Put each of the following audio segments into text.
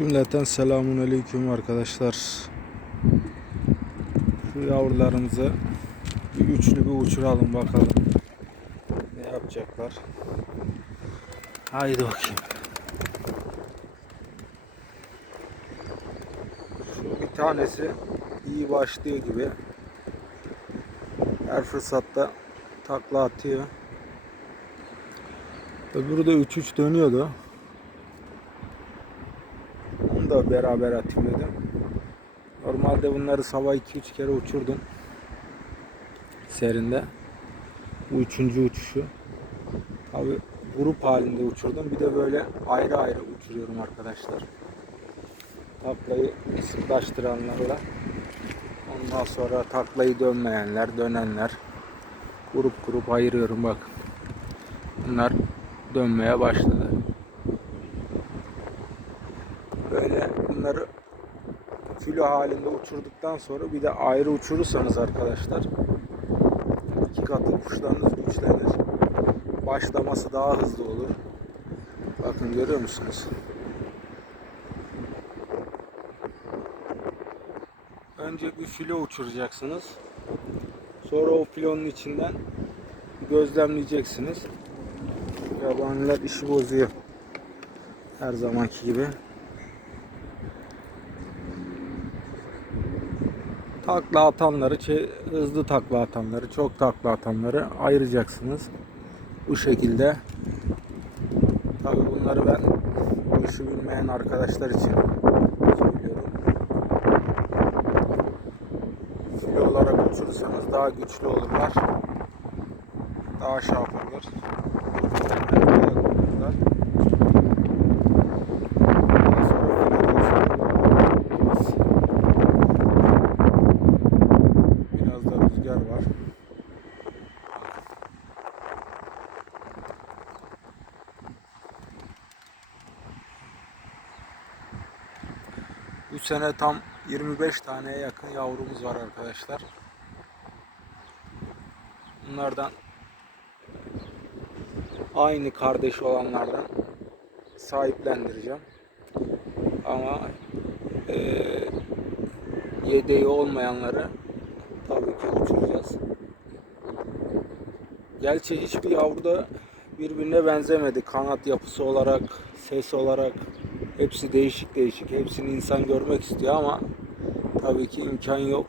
Cümleten selamun aleyküm arkadaşlar. Şu yavrularımızı bir üçlü bir uçuralım bakalım. Ne yapacaklar. Haydi bakayım. Şu bir tanesi iyi başlıyor gibi. Her fırsatta takla atıyor. Öbürü de 3-3 dönüyordu. Da beraber atayım dedim. Normalde bunları sabah 2-3 kere uçurdum. Serinde. Bu üçüncü uçuşu. Tabi grup halinde uçurdum. Bir de böyle ayrı ayrı uçuruyorum arkadaşlar. Taklayı sıklaştıranlarla. Ondan sonra taklayı dönmeyenler, dönenler. Grup grup ayırıyorum bak. Bunlar dönmeye başladı. Böyle bunları filo halinde uçurduktan sonra bir de ayrı uçurursanız arkadaşlar iki katı kuşlarınız güçlenir. Başlaması daha hızlı olur. Bakın görüyor musunuz? Önce bir filo uçuracaksınız. Sonra o filonun içinden gözlemleyeceksiniz. Yabaniler işi bozuyor. Her zamanki gibi. Takla atanları, hızlı takla atanları, çok takla atanları ayıracaksınız. Bu şekilde. Tabii bunları ben bu bilmeyen arkadaşlar için söylüyorum. Filo olarak uçurursanız daha güçlü olurlar. Daha şahap olur. Ayak olurlar. Ondan sonra filodan sonra Biraz da rüzgar var. Bu sene tam 25 taneye yakın yavrumuz var arkadaşlar. Bunlardan aynı kardeşi olanlardan sahiplendireceğim. Ama eee yedeği olmayanları tabii ki uçuracağız. Gerçi hiçbir yavruda birbirine benzemedi. Kanat yapısı olarak, ses olarak hepsi değişik değişik. Hepsini insan görmek istiyor ama tabii ki imkan yok.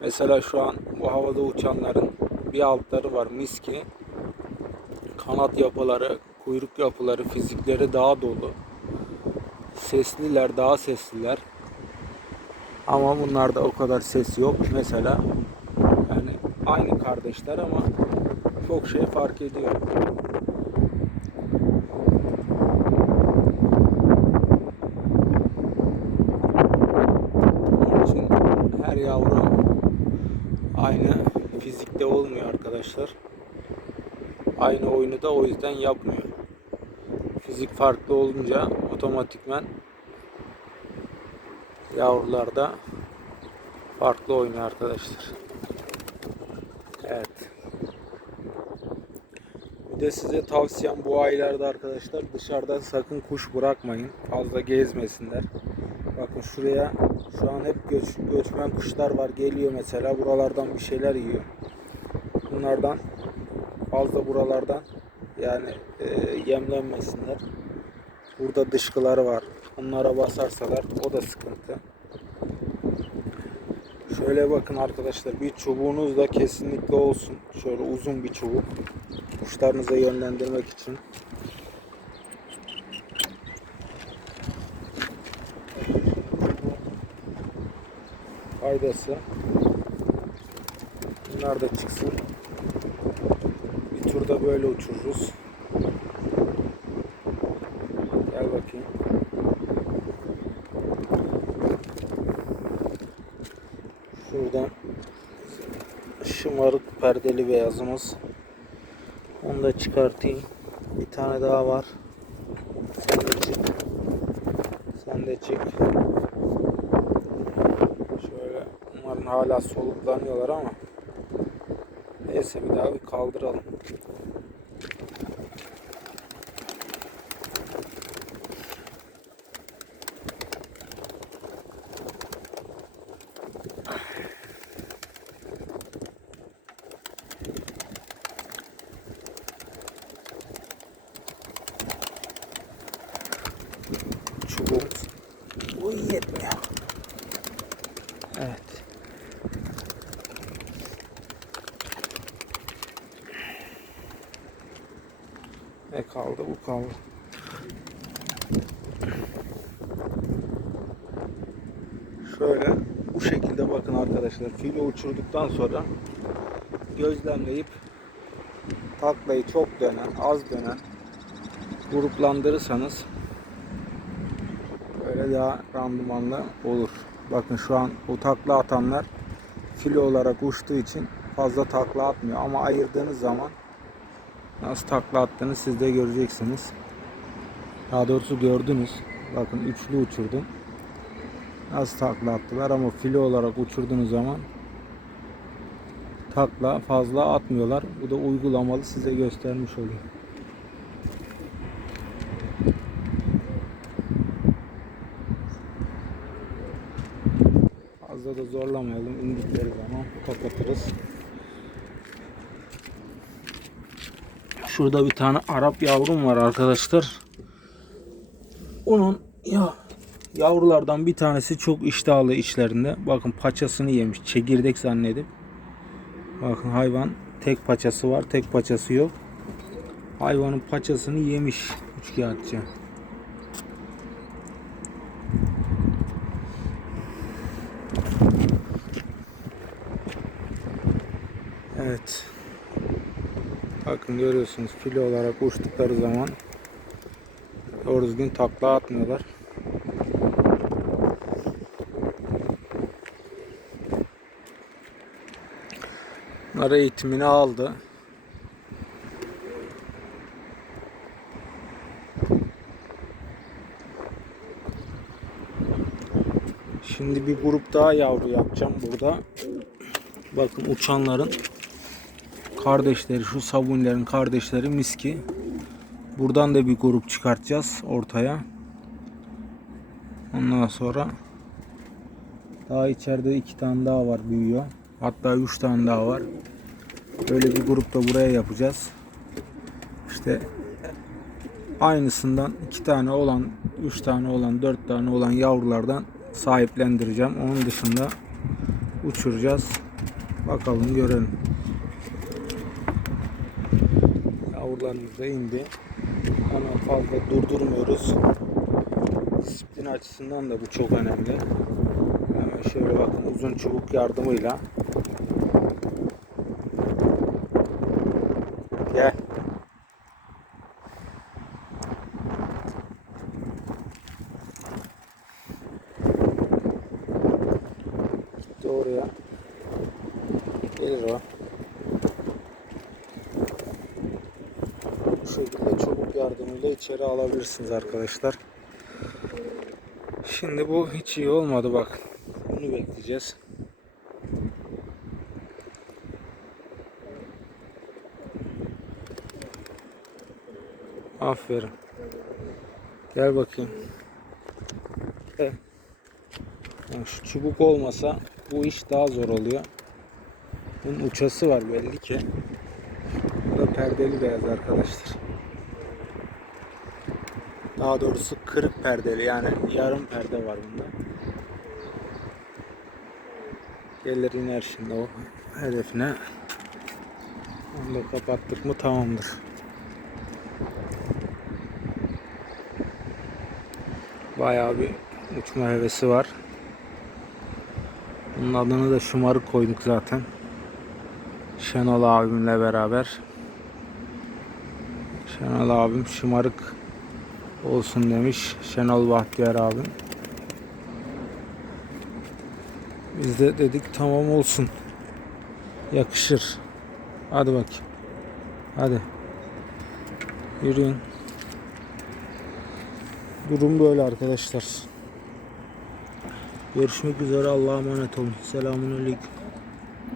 Mesela şu an bu havada uçanların bir altları var miski. Kanat yapıları, kuyruk yapıları, fizikleri daha dolu. Sesliler, daha sesliler. Ama bunlarda o kadar ses yok. Mesela yani aynı kardeşler ama çok şey fark ediyor. Onun için her yavru aynı fizikte olmuyor arkadaşlar. Aynı oyunu da o yüzden yapmıyor. Fizik farklı olunca otomatikmen yavrular da farklı oynuyor arkadaşlar. Evet. Bir de size tavsiyem bu aylarda arkadaşlar dışarıda sakın kuş bırakmayın. Fazla gezmesinler. Bakın şuraya şu an hep göç, göçmen kuşlar var. Geliyor mesela buralardan bir şeyler yiyor. Bunlardan fazla buralardan yani e, yemlenmesinler. Burada dışkıları var. Onlara basarsalar o da sıkıntı. Şöyle bakın arkadaşlar bir çubuğunuz da kesinlikle olsun. Şöyle uzun bir çubuk. Kuşlarınıza yönlendirmek için. Faydası. Bunlar da çıksın. Turda böyle uçururuz. Gel bakayım. Şuradan şımarık perdeli beyazımız. Onu da çıkartayım. Bir tane daha var. Sen de çık. Sen de çık. Şöyle umarım hala soluklanıyorlar ama Neyse bir daha bir kaldıralım. Çubuk. Bu yetmiyor. Evet. Ne kaldı? Bu kaldı. Şöyle bu şekilde bakın arkadaşlar filo uçurduktan sonra gözlemleyip taklayı çok dönen, az dönen gruplandırırsanız böyle daha randımanlı olur. Bakın şu an o takla atanlar filo olarak uçtuğu için fazla takla atmıyor ama ayırdığınız zaman nasıl takla attığını siz de göreceksiniz. Daha doğrusu gördünüz. Bakın üçlü uçurdum. Nasıl takla attılar ama filo olarak uçurduğunuz zaman takla fazla atmıyorlar. Bu da uygulamalı size göstermiş oluyor. Fazla da zorlamayalım. İndikleri zaman kapatırız. Şurada bir tane Arap yavrum var arkadaşlar. Onun ya yavrulardan bir tanesi çok iştahlı içlerinde. Bakın paçasını yemiş. Çekirdek zannedip. Bakın hayvan tek paçası var, tek paçası yok. Hayvanın paçasını yemiş üçkağıtçı. Evet. Bakın görüyorsunuz filo olarak uçtukları zaman doğru düzgün takla atmıyorlar. Bunlar eğitimini aldı. Şimdi bir grup daha yavru yapacağım burada. Bakın uçanların kardeşleri, şu sabunlerin kardeşleri miski. Buradan da bir grup çıkartacağız ortaya. Ondan sonra daha içeride iki tane daha var büyüyor. Hatta üç tane daha var. Böyle bir grup da buraya yapacağız. İşte aynısından iki tane olan, üç tane olan, dört tane olan yavrulardan sahiplendireceğim. Onun dışında uçuracağız. Bakalım görelim. Yavrularımız da indi. Hemen fazla durdurmuyoruz. Disiplin açısından da bu çok önemli. Hemen şöyle bakın uzun çubuk yardımıyla Gel. Gitti oraya. Gelir o. Bu şekilde çubuk yardımıyla içeri alabilirsiniz arkadaşlar. Şimdi bu hiç iyi olmadı bak. Bunu bekleyeceğiz. Aferin. Gel bakayım. Gel. Yani şu çubuk olmasa bu iş daha zor oluyor. Bunun uçası var belli ki. Bu da perdeli beyaz arkadaşlar. Daha doğrusu kırık perdeli yani yarım perde var bunda. Gelir iner şimdi o hedefine. Onu da kapattık mı tamamdır. Bayağı bir uçma hevesi var. Bunun adını da şımarık koyduk zaten. Şenol abimle beraber. Şenol abim şımarık olsun demiş. Şenol Bahtiyar abim. Biz de dedik tamam olsun. Yakışır. Hadi bakayım. Hadi. Yürüyün. Durum böyle arkadaşlar. Görüşmek üzere. Allah'a emanet olun. Selamun aleyküm.